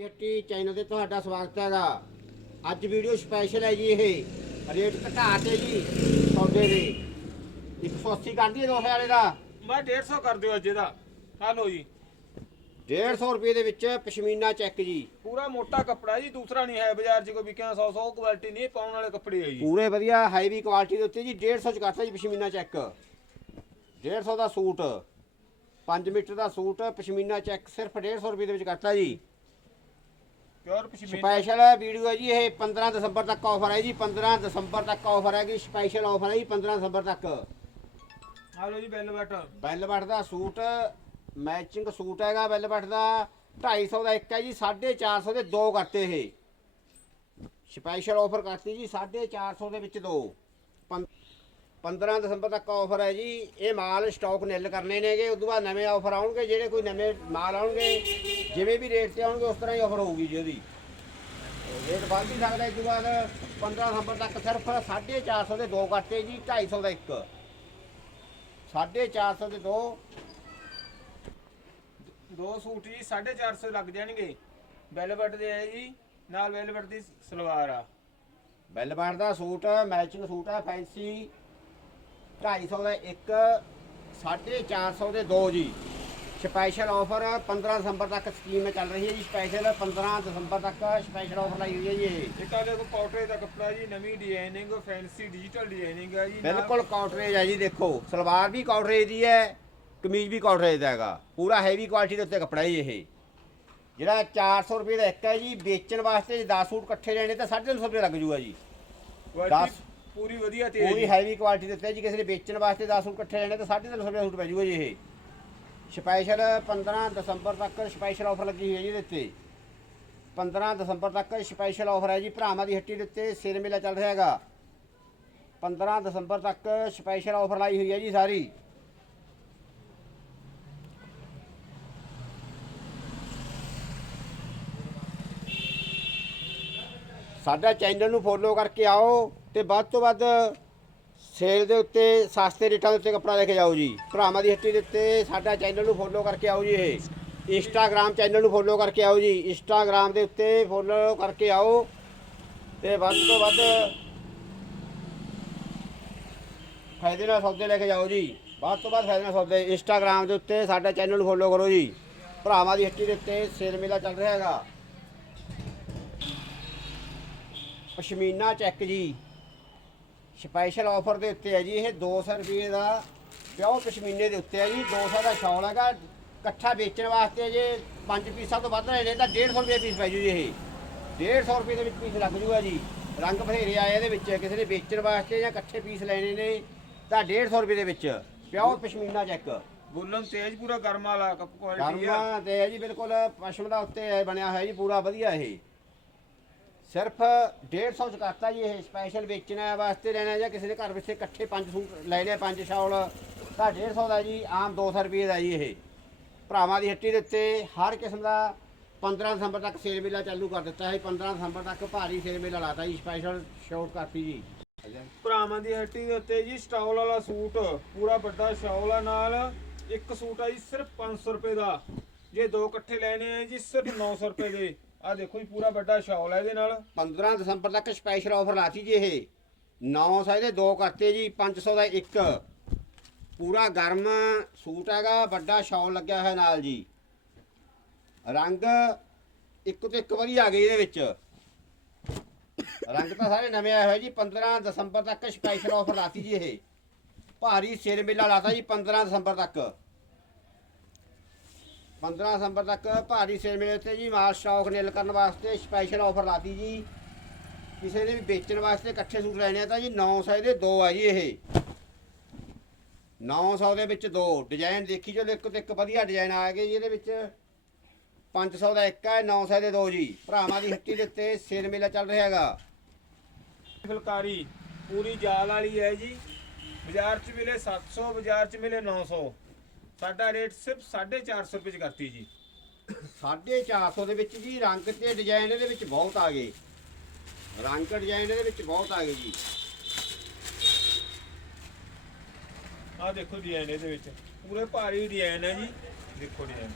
ਦੀ ਹੱਟੀ ਚੈਨਲ ਤੇ ਤੁਹਾਡਾ ਸਵਾਗਤ ਹੈਗਾ ਅੱਜ ਵੀਡੀਓ ਸਪੈਸ਼ਲ ਹੈ ਜੀ ਇਹ। ਰੇਟ ਘਟਾ ਤੇ ਜੀ ਸੌਦੇ ਦੇ। 180 ਕਰ ਦਈਏ ਦੋਸੇ ਵਾਲੇ ਦਾ। ਮੈਂ 150 ਕਰ ਦਿਓ ਅੱਜ ਇਹਦਾ। ਹਲੋ ਜੀ। 150 ਰੁਪਏ ਦੇ ਵਿੱਚ ਪਸ਼ਮੀਨਾ ਚੈੱਕ ਜੀ। ਪੂਰਾ ਮੋਟਾ ਕੱਪੜਾ ਜੀ ਦੂਸਰਾ ਨਹੀਂ ਹੈ ਬਾਜ਼ਾਰ 'ਚ ਕੋਈ ਵਿਕਿਆ 100 100 ਕੁਆਲਿਟੀ ਨਹੀਂ ਪਾਉਣ ਵਾਲੇ ਕੱਪੜੇ ਹੈ ਜੀ। ਪੂਰੇ ਵਧੀਆ ਹੈਵੀ ਕੁਆਲਿਟੀ ਦੇ ਉੱਤੇ ਜੀ। 150 ਚ ਕਰਤਾ ਜੀ ਪਸ਼ਮੀਨਾ ਚੈੱਕ 150 ਦਾ ਸੂਟ। 5 ਮੀਟਰ ਦਾ ਸੂਟ ਪਸ਼ਮੀਨਾ ਚੈੱਕ ਸਿਰਫ 150 ਰੁਪਏ ਦੇ ਵਿੱਚ ਕਰਤਾ ਜੀ। ਪਿਓਰ ਪਸ਼ਮੀਨਾ ਸਪੈਸ਼ਲ ਵੀਡੀਓ ਹੈ ਜੀ ਇਹ 15 ਦਸੰਬਰ ਤੱਕ ਆਫਰ ਹੈ ਜੀ 15 ਦਸੰਬਰ ਤੱਕ ਆਫਰ ਹੈਗੀ ਸਪੈਸ਼ਲ ਆਫਰ ਹੈ ਜੀ 15 ਦਸੰਬਰ ਤੱਕ। ਹਲੋ ਜੀ ਬੈਲਵਟ ਵੈਲਵਟ ਦਾ ਸੂਟ ਮੈਚਿੰਗ ਸੂਟ ਹੈਗਾ ਵੈਲਵਟ ਦਾ 250 ਦਾ ਇੱਕ ਹੈ ਜੀ 450 ਦੇ ਦੋ ਕਰਤੇ ਇਹ। ਸਪੈਸ਼ਲ ਆਫਰ ਕਰਤੀ ਜੀ 450 ਦੇ ਵਿੱਚ ਦੋ। 15 ਦਸੰਬਰ ਤੱਕ ਆਫਰ ਹੈ ਜੀ। ਇਹ ਮਾਲ ਸਟਾਕ ਨਿਲ ਕਰਨੇ ਨੇਗੇ, ਉਦੋਂ ਬਾਅਦ ਨਵੇਂ ਆਫਰ ਆਉਣਗੇ, ਜਿਹੜੇ ਕੋਈ ਨਵੇਂ ਮਾਲ ਆਉਣਗੇ, ਜਿਵੇਂ ਵੀ ਰੇਟ ਤੇ ਆਉਣਗੇ, ਉਸ ਤਰ੍ਹਾਂ ਹੀ ਆਫਰ ਹੋਊਗੀ ਜੀ ਉਹਦੀ। ਰੇਟ ਵੱਧ ਵੀ ਸਕਦਾ ਇਸ ਤੋਂ ਬਾਅਦ 15 ਦਸੰਬਰ ਤੱਕ ਸਿਰਫ 450 ਦੇ ਦੋ ਕਰਤੇ ਜੀ 250 ਦਾ ਇੱਕ। 450 ਦੇ ਦੋ ਦੋ ਸੂਟ ਜੀ 450 ਲੱਗ ਜਾਣਗੇ। ਬੈਲਵਟ ਦੇ ਹੈ ਜੀ, ਨਾਲ ਵੈਲਵਟ ਦੀ ਸਲਵਾਰ ਆ। ਬੈਲਬਾਰ ਦਾ ਸੂਟ ਮੈਚਿੰਗ ਸੂਟ ਆ ਫੈਂਸੀ 250 ਦਾ ਇੱਕ 450 ਦੇ ਦੋ ਜੀ। ਸਪੈਸ਼ਲ ਆਫਰ 15 ਦਸੰਬਰ ਤੱਕ ਸਕੀਮ ਚੱਲ ਰਹੀ ਹੈ ਜੀ। ਸਪੈਸ਼ਲ 15 ਦਸੰਬਰ ਤੱਕ ਸਪੈਸ਼ਲ ਆਫਰ ਲਾਈ ਹੋਈ ਹੈ ਜੀ ਇਹ। ਇੱਕ ਆ ਦੇਖੋ ਕਾਟਰੇ ਦਾ ਕੱਪੜਾ ਜੀ ਨਵੀਂ ਡਿਜ਼ਾਈਨਿੰਗ ਫੈਂਸੀ ਡਿਜੀਟਲ ਡਿਜ਼ਾਈਨਿੰਗ ਹੈ ਜੀ। ਨਾਲ- ਬਿਲਕੁਲ ਕਾਟਰੇਜ ਹੈ ਜੀ ਦੇਖੋ। ਸਲਵਾਰ ਵੀ ਕਾਟਰੇਜ ਦੀ ਹੈ ਕਮੀਜ਼ ਵੀ ਕਾਟਰੇਜ ਦਾ ਹੈਗਾ। ਪੂਰਾ ਹੈਵੀ ਕੁਆਲਿਟੀ ਦੇ ਉੱਤੇ ਕੱਪੜਾ ਜੀ ਇਹ। ਜਿਹੜਾ 400 ਰੁਪਏ ਦਾ ਇੱਕ ਹੈ ਜੀ ਵੇਚਣ ਵਾਸਤੇ ਜੇ 10 ਸੂਟ ਇਕੱਠੇ ਲੈਣੇ ਤਾਂ 350 ਰੁਪਏ ਲੱਗ ਜੂਗਾ ਜੀ। ਕੁਆਲਿਟੀ ਦਸ- ਪੂਰੀ ਵਧੀਆ ਤੇ ਹੈ ਪੂਰੀ ਜੀ ਹੈਵੀ ਕੁਆਲਿਟੀ ਦੇ ਉੱਤੇ ਜੀ ਕਿਸੇ ਨੇ ਵੇਚਣ ਵਾਸਤੇ 10 ਸੂਟ ਇਕੱਠੇ ਲੈਣੇ ਤਾਂ 350 ਰੁਪਏ ਦਾ ਸੂਟ ਪੈ ਜੂਗਾ ਜੀ ਇਹ। ਸਪੈਸ਼ਲ 15 ਦਸੰਬਰ ਤੱਕ ਸਪੈਸ਼ਲ ਆਫਰ ਲੱਗੀ ਹੋਈ ਹੈ ਜੀ ਇਹਦੇ ਉੱਤੇ। 15 ਦਸੰਬਰ ਤੱਕ ਸਪੈਸ਼ਲ ਆਫਰ ਹੈ ਜੀ ਭਰਾਵਾਂ ਦੀ ਹੱਟੀ ਦੇ ਉੱਤੇ ਸਿਰ ਮੇਲਾ ਚੱਲ ਰਿਹਾ ਹੈਗਾ। 15 ਦਸੰਬਰ ਤੱਕ ਸਪੈਸ਼ਲ ਆਫਰ ਲਾਈ ਹੋਈ ਹੈ ਜੀ ਸਾਰੀ। ਸਾਡਾ ਚੈਨਲ ਨੂੰ ਫੋਲੋ ਕਰਕੇ ਆਓ। ਤੇ ਵੱਧ ਤੋਂ ਵੱਧ ਸੇਲ ਦੇ ਉੱਤੇ, ਸਸਤੇ ਰੇਟਾਂ ਦੇ ਉੱਤੇ ਕੱਪੜਾ ਲੈ ਕੇ ਜਾਓ ਜੀ। ਭਰਾਵਾਂ ਦੀ ਹੱਟੀ ਦੇ ਉੱਤੇ ਸਾਡਾ ਚੈਨਲ ਨੂੰ ਫੋਲੋ ਕਰਕੇ ਆਓ ਜੀ ਇਹ। ਇੰਸਟਾਗ੍ਰam ਚੈਨਲ ਨੂੰ ਫੋਲੋ ਕਰਕੇ ਆਓ ਜੀ। ਇੰਸਟਾਗ੍ਰam ਦੇ ਉੱਤੇ ਫੋਲੋ ਕਰਕੇ ਆਓ। ਤੇ ਵੱਧ ਤੋਂ ਵੱਧ ਫਾਇਦੇ ਨਾਲ ਸੌਦੇ ਲੈ ਕੇ ਜਾਓ ਜੀ। ਵੱਧ ਤੋਂ ਵੱਧ ਫਾਇਦੇ ਨਾਲ ਸੌਦੇ। ਇੰਸਟਾਗ੍ਰam ਦੇ ਉੱਤੇ ਸਾਡਾ ਚੈਨਲ ਨੂੰ ਫੋਲੋ ਕਰੋ ਜੀ। ਭਰਾਵਾਂ ਦੀ ਹੱਟੀ ਦੇ ਉੱਤੇ ਸੇਲ ਮੇਲਾ ਚੱਲ ਰਿਹਾ ਹੈਗਾ। ਪਸ਼ਮੀਨਾ ਚੈੱਕ ਜੀ। ਸਪੈਸ਼ਲ ਆਫਰ ਦੇ ਉੱਤੇ ਹੈ ਜੀ ਇਹ 200 ਰੁਪਏ ਦਾ ਪਿਓਰ ਪਸ਼ਮੀਨੇ ਦੇ ਉੱਤੇ ਹੈ ਜੀ 200 ਦਾ ਸ਼ਾਲ ਹੈਗਾ ਇਕੱਠਾ ਵੇਚਣ ਵਾਸਤੇ ਜੇ 5 ਪੀਸਾਂ ਤੋਂ ਵੱਧ ਲੈਣੇ ਤਾਂ 150 ਰੁਪਏ ਪੀਸ ਪੈ ਜੂ ਜੀ ਇਹ। 150 ਰੁਪਏ ਦੇ ਵਿੱਚ ਪੀਸ ਲੱਗ ਜੂਗਾ ਜੀ। ਰੰਗ ਬਥੇਰੇ ਆਏ ਇਹਦੇ ਵਿੱਚ ਕਿਸੇ ਨੇ ਵੇਚਣ ਵਾਸਤੇ ਜਾਂ ਇਕੱਠੇ ਪੀਸ ਲੈਣੇ ਨੇ ਤਾਂ 150 ਰੁਪਏ ਦੇ ਵਿੱਚ ਪਿਓਰ ਪਸ਼ਮੀਨਾ ਚੈੱਕ ਬੁੱਲਨ ਤੇਜ ਪੂਰਾ ਗਰਮ ਵਾਲਾ ਕੁਆਲਿਟੀ ਆ। ਗਰਮਾ ਤੇ ਹੈ ਜੀ ਬਿਲਕੁਲ ਪਸ਼ਮ ਦਾ ਉੱਤੇ ਬਣਿਆ ਹੋਇਆ ਜੀ ਪੂਰਾ ਵਧੀਆ ਇਹ। ਸਿਰਫ 150 ਚ ਕਰਤਾ ਜੀ ਇਹ ਸਪੈਸ਼ਲ ਵੇਚਣਾ ਵਾਸਤੇ ਲੈਣਾ ਜਾਂ ਕਿਸੇ ਦੇ ਘਰ ਵਿੱਚ ਇਕੱਠੇ ਪੰਜ ਸੂਟ ਲੈ ਲਿਆ, ਪੰਜ ਸ਼ਾਲ, ਤਾਂ 150 ਦਾ ਜੀ, ਆਮ 200 ਰੁਪਏ ਦਾ ਜੀ ਇਹ। ਭਰਾਵਾਂ ਦੀ ਹੱਟੀ ਦੇ ਉੱਤੇ ਹਰ ਕਿਸਮ ਦਾ 15 ਦਸੰਬਰ ਤੱਕ ਸੇਲ ਮੇਲਾ ਚਾਲੂ ਕਰ ਦਿੱਤਾ ਹੈ। 15 ਦਸੰਬਰ ਤੱਕ ਭਾਰੀ ਸੇਲ ਮੇਲਾ ਲਾਤਾ ਜੀ ਸਪੈਸ਼ਲ ਸ਼ਾਰਟ ਕਰਤੀ ਜੀ। ਭਰਾਵਾਂ ਦੀ ਹੱਟੀ ਦੇ ਉੱਤੇ ਜੀ ਸਟਾਲ ਵਾਲਾ ਸੂਟ, ਪੂਰਾ ਵੱਡਾ ਸ਼ਾਲ ਆ ਨਾਲ, ਇੱਕ ਸੂਟ ਆ ਜੀ, ਸਿਰਫ 500 ਰੁਪਏ ਦਾ। ਜੇ ਦੋ ਇਕੱਠੇ ਲੈਣੇ ਆ ਜੀ, ਸਿਰਫ 900 ਰੁਪਏ ਦੇ। ਆ ਦੇਖੋ ਜੀ, ਪੂਰਾ ਵੱਡਾ ਸ਼ਾਲ ਹੈ ਇਹਦੇ ਨਾਲ। 15 ਦਸੰਬਰ ਤੱਕ ਸਪੈਸ਼ਲ ਆਫਰ ਲਾਤੀ ਜੀ ਇਹ। 900 ਦੇ ਦੋ ਕਰਤੇ ਜੀ 500 ਦਾ ਇੱਕ। ਪੂਰਾ ਗਰਮ ਸੂਟ ਹੈਗਾ, ਵੱਡਾ ਸ਼ਾਲ ਲੱਗਿਆ ਹੋਇਆ ਨਾਲ ਜੀ। ਰੰਗ ਇੱਕ ਤੋਂ ਇੱਕ ਵਾਰੀ ਆ ਗਈ ਇਹਦੇ ਵਿੱਚ। ਰੰਗ ਤਾਂ ਸਾਰੇ ਨਵੇਂ ਆਏ ਹੋਏ ਜੀ 15 ਦਸੰਬਰ ਤੱਕ ਸਪੈਸ਼ਲ ਆਫਰ ਲਾਤੀ ਜੀ ਇਹ। ਭਾਰੀ ਸਿਰ ਮੇਲਾ ਲਾਤਾ ਜੀ 15 ਦਸੰਬਰ ਤੱਕ। 15 ਦਸੰਬਰ ਤੱਕ ਭਾਰੀ ਸੇਲ ਮੇਲੇ ਉੱਤੇ ਜੀ ਮਾਲ ਸਟਾਕ ਨਿਲ ਕਰਨ ਵਾਸਤੇ ਸਪੈਸ਼ਲ ਆਫਰ ਲਾਤੀ ਜੀ। ਕਿਸੇ ਨੇ ਵੀ ਵੇਚਣ ਵਾਸਤੇ ਇਕੱਠੇ ਸੂਟ ਲੈਣੇ ਆ ਤਾਂ ਜੀ 900 ਦੇ ਦੋ ਆ ਜੀ ਇਹ। 900 ਦੇ ਵਿੱਚ ਦੋ। ਡਿਜ਼ਾਈਨ ਦੇਖੀ ਚਲੋ ਇੱਕ ਤੋਂ ਇੱਕ ਵਧੀਆ ਡਿਜ਼ਾਈਨ ਆ ਗਏ ਜੀ, ਇਹਦੇ ਵਿੱਚ 500 ਦਾ ਇੱਕ ਹੈ 900 ਦੇ ਦੋ ਜੀ। ਭਰਾਵਾਂ ਦੀ ਹੱਟੀ ਦੇ ਉੱਤੇ ਸੇਲ ਮੇਲਾ ਚੱਲ ਰਿਹਾ ਹੈਗਾ। ਫੁਲਕਾਰੀ, ਪੂਰੀ ਜਾਲ ਵਾਲੀ ਹੈ ਜੀ। ਬਾਜ਼ਾਰ 'ਚ ਮਿਲੇ 700 ਬਾਜ਼ਾਰ 'ਚ ਮਿਲੇ 900 ਸਾਡਾ ਰੇਟ ਸਿਰਫ 450 ਰੁਪਏ 'ਚ ਕਰਤੀ ਜੀ। 450 ਦੇ ਵਿੱਚ ਜੀ ਰੰਗ ਤੇ ਡਿਜ਼ਾਈਨ ਇਹਦੇ ਵਿੱਚ ਬਹੁਤ ਆ ਗਏ। ਰੰਗ ਡਿਜ਼ਾਈਨ ਇਹਦੇ ਵਿੱਚ ਬਹੁਤ ਆ ਗਏ ਜੀ। ਆਹ ਦੇਖੋ ਡਿਜ਼ਾਈਨ ਇਹਦੇ ਵਿੱਚ। ਪੂਰੇ ਭਾਰੀ ਡਿਜ਼ਾਈਨ ਹੈ ਜੀ। ਦੇਖੋ ਡਿਜ਼ਾਈਨ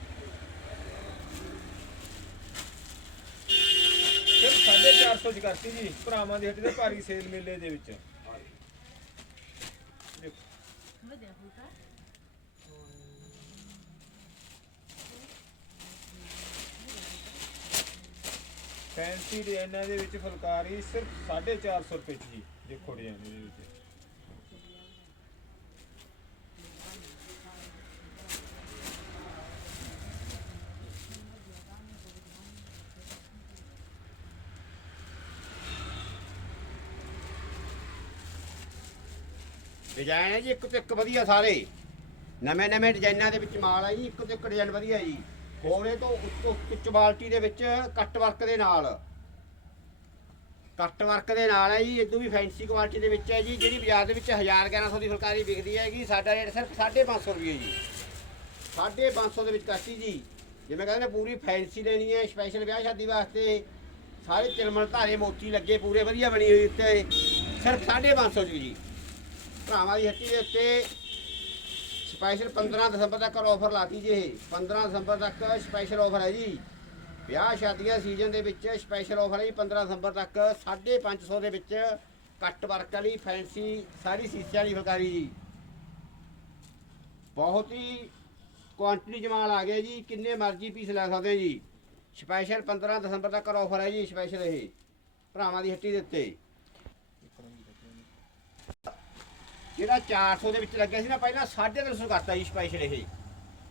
500 ਚ ਕਰਤੀ ਜੀ। ਭਰਾਵਾਂ ਦੀ ਹੱਟੀ ਦੇ ਭਾਰੀ ਸੇਲ ਮੇਲੇ ਦੇ ਵਿੱਚ। ਦੇਖੋ। ਫੈਂਸੀ ਡਿਜ਼ਾਈਨਾਂ ਦੇ ਵਿੱਚ ਫੁਲਕਾਰੀ ਸਿਰਫ 450 ਰੁਪਏ ਚ ਜੀ ਦੇਖੋ ਡਿਜ਼ਾਈਨ ਦੇ ਵਿੱਚ। ਡਿਜ਼ਾਈਨ ਹੈ ਜੀ, ਇੱਕ ਤੋਂ ਇੱਕ ਵਧੀਆ ਸਾਰੇ। ਨਵੇਂ ਨਵੇਂ ਡਿਜ਼ਾਈਨਾਂ ਦੇ ਵਿੱਚ ਮਾਲ ਹੈ ਜੀ, ਇੱਕ ਤੋਂ ਇੱਕ ਡਿਜ਼ਾਈਨ ਵਧੀਆ ਜੀ। ਹੋਰੇ ਤੋਂ ਉੱਤੋਂ ਉੱਚ ਕੁਆਲਿਟੀ ਦੇ ਵਿੱਚ ਕੱਟ ਵਰਕ ਦੇ ਨਾਲ। ਕੱਟ ਵਰਕ ਦੇ ਨਾਲ ਹੈ ਜੀ ਇਦੋਂ ਵੀ ਫੈਂਸੀ ਕੁਆਲਿਟੀ ਦੇ ਵਿੱਚ ਹੈ ਜੀ, ਜਿਹੜੀ ਬਾਜ਼ਾਰ ਦੇ ਵਿੱਚ 1000 1100 ਦੀ ਫੁਲਕਾਰੀ ਵਿਕਦੀ ਹੈਗੀ, ਸਾਡਾ ਰੇਟ ਸਿਰਫ 550 ਰੁਪਏ ਜੀ। 550 ਦੇ ਵਿੱਚ ਕੱਟੀ ਜੀ। ਜਿਵੇਂ ਕਹਿੰਦੇ ਨੇ ਪੂਰੀ ਫੈਂਸੀ ਲੈਣੀ ਹੈ, ਸਪੈਸ਼ਲ ਵਿਆਹ ਸ਼ਾਦੀ ਵਾਸਤੇ, ਸਾਰੇ ਚਿਲਮਣ ਧਾਰੇ ਮੋਤੀ ਲੱਗੇ, ਪੂਰੇ ਵਧੀਆ ਬਣੀ ਹੋਈ ਉੱਤੇ, ਸਿਰਫ 550 ਚ ਜੀ। ਭਰਾਵਾਂ ਦੀ ਹੱਟੀ ਦੇ ਉੱਤੇ ਸਪੈਸ਼ਲ 15 ਦਸੰਬਰ ਤੱਕ ਆਫਰ ਲਾਤੀ ਜੀ ਇਹ। 15 ਦਸੰਬਰ ਤੱਕ ਸਪੈਸ਼ਲ ਆਫਰ ਹੈ ਜੀ। ਵਿਆਹ ਸ਼ਾਦੀਆਂ ਸੀਜ਼ਨ ਦੇ ਵਿੱਚ ਸਪੈਸ਼ਲ ਆਫਰ ਹੈ ਜੀ 15 ਦਸੰਬਰ ਤੱਕ। 550 ਦੇ ਵਿੱਚ ਕੱਟ ਵਰਕ ਵਾਲੀ ਫੈਂਸੀ ਸਾਰੀ ਸੀਸਿਆਂ ਵਾਲੀ ਫੁਲਕਾਰੀ ਜੀ। ਬਹੁਤ ਹੀ ਕੁਆਂਟੀਟੀ ਜਮਾਲ ਆ ਗਿਆ ਜੀ। ਕਿੰਨੇ ਮਰਜ਼ੀ ਪੀਸ ਲੈ ਸਕਦੇ ਜੀ। ਸਪੈਸ਼ਲ 15 ਦਸੰਬਰ ਤੱਕ ਆਫਰ ਹੈ ਜੀ, ਸਪੈਸ਼ਲ ਇਹ। ਭਰਾਵਾਂ ਦੀ ਹੱਟੀ ਦੇ ਉੱਤੇ। ਜਿਹੜਾ 400 ਦੇ ਵਿੱਚ ਲੱਗਿਆ ਸੀ ਨਾ ਪਹਿਲਾਂ 350 ਕਰਤਾ ਜੀ ਸਪੈਸ਼ਲ ਇਹ।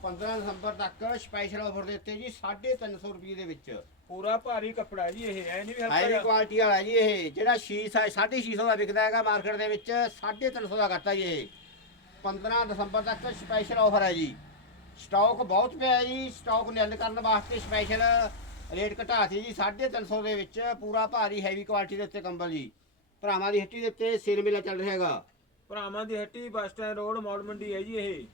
15 ਦਸੰਬਰ ਤੱਕ ਸਪੈਸ਼ਲ ਆਫਰ ਦੇ ਉੱਤੇ ਜੀ 350 ਰੁਪਏ ਦੇ ਵਿੱਚ। ਪੂਰਾ ਭਾਰੀ ਕੱਪੜਾ ਜੀ ਇਹ ਐ ਨਹੀਂ ਵੀ ਹਾਈ। ਕੁਆਲਿਟੀ ਵਾਲਾ ਜੀ ਇਹ ਜਿਹੜਾ 6 650 ਦਾ ਵਿਕਦਾ ਹੈਗਾ ਮਾਰਕੀਟ ਦੇ ਵਿੱਚ 350 ਦਾ ਕਰਤਾ ਜੀ ਇਹ। 15 ਦਸੰਬਰ ਤੱਕ ਸਪੈਸ਼ਲ ਆਫਰ ਹੈ ਜੀ। ਸਟਾਕ ਬਹੁਤ ਪਿਆ ਹੈ ਜੀ ਸਟਾਕ ਨਿਲ ਕਰਨ ਵਾਸਤੇ ਸਪੈਸ਼ਲ ਰੇਟ ਘਟਾਤੀ ਜੀ 350 ਦੇ ਵਿੱਚ ਪੂਰਾ ਭਾਰੀ ਹੈਵੀ ਕੁਆਲਿਟੀ ਦੇ ਉੱਤੇ ਕੰਬਲ ਜੀ। ਭਰਾਵਾਂ ਦੀ ਹੱਟੀ ਦੇ ਉੱਤੇ ਸਿਰ ਮੇਲਾ ਚੱਲ ਰਿਹਾ ਹੈਗਾ। ਭਰਾਵਾਂ ਦੀ ਹੱਟੀ bus stand road Maur Mandi ਹੈ ਜੀ ਇਹ।